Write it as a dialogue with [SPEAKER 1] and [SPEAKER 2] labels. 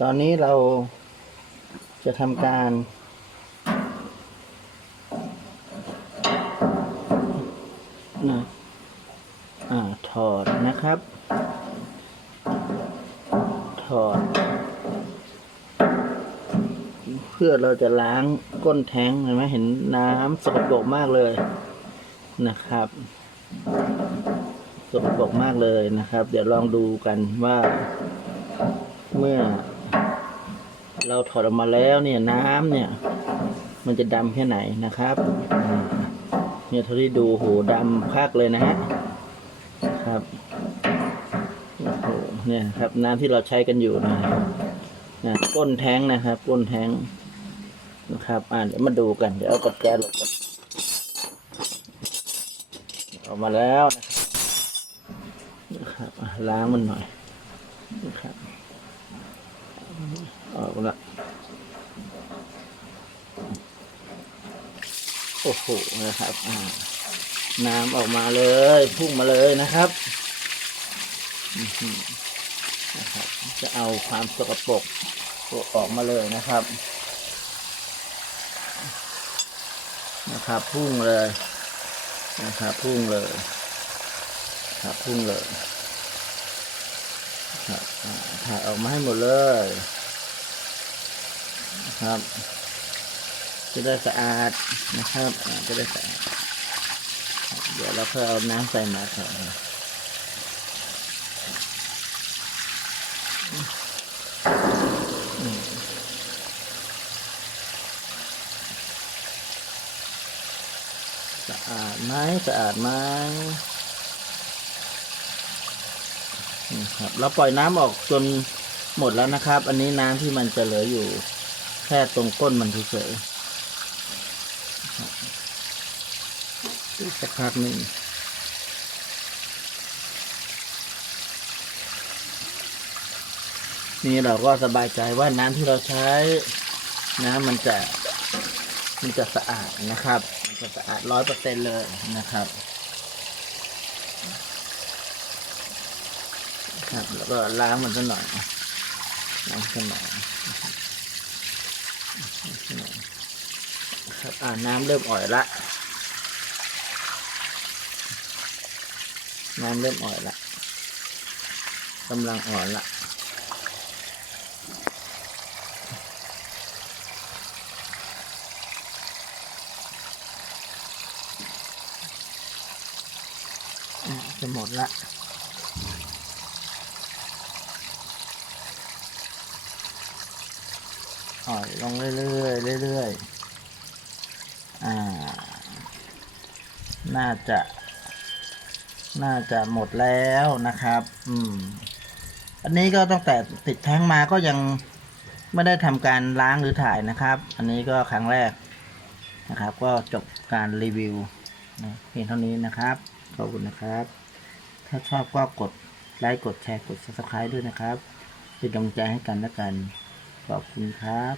[SPEAKER 1] ตอนนี้เราจะทำการนะอ่าถอดนะครับ ถอด เพื่อเราจะล้างก้นแท้งเห็นไหมเห็นน้ำสกปรกมากเลยนะครับสกปรกมากเลยนะครับ เดี๋ยวลองดูกันว่าเมื่อ เราถอดออกมาแล้วเนี่ยน้ำเนี่ย มันจะดำแค่ไหนนะครับเนี่ยเท่าที่ดูโหดำพากเลยนะฮะครับโอ้โหเนี่ยครับน้ำที่เราใช้กันอยู่นะนะก้นแท้งนะครับก้นแท้งนะครับ อ่าเดี๋ยวมาดูกัน เดี๋ยวเอากดแกนลงออกมาแล้วนะครับนะครับอะล้างมันหน่อยนะครับออกละ โอ้โหนะครับน้ำออกมาเลยพุ่งมาเลยนะครับนะครับ จะเอาความสกปรกออกมาเลยนะครับ นะครับ พุ่งเลยนะครับพุ่งเลยครับพุ่งเลยครับถ่ายออกมาให้หมดเลยครับ จะได้สะอาดนะครับจะได้สะอาด เดี๋ยวเราเพิ่มเอาน้ำใส่มาครับอืมสะอาดไหมสะอาดไหมครับเราปล่อยน้ำออกจนหมดแล้วนะครับ อันนี้น้ำที่มันจะเหลืออยู่ แค่ตรงก้นมันเฉยๆ อีก สักพักหนึ่งนี่เราก็สบายใจว่าน้ำที่เราใช้น้ำมันจะมันจะสะอาดนะครับมันจะสะอาดร้อยเปอร์เซ็นเลยนะครับครับแล้วก็ล้างมันสักหน่อยล้างสักหน่อยครับอ่าน้ำเริ่มอ่อยละ น้ำเริ่มอ่อยละกำลังอ่อนละอะจะหมดละอ่อยลงเรื่อยๆเรื่อยๆอ่า น่าจะ น่าจะหมดแล้วนะครับ อืม อันนี้ก็ตั้งแต่ติดแท้งมาก็ยังไม่ได้ทำการล้างหรือถ่ายนะครับ อันนี้ก็ครั้งแรกนะครับ ก็จบการรีวิวนะเพียงเท่านี้นะครับ ขอบคุณนะครับ ถ้าชอบก็กดไลค์กดแชร์กด subscribe ด้วยนะครับ เป็นกำลังใจให้กันและกัน ขอบคุณครับ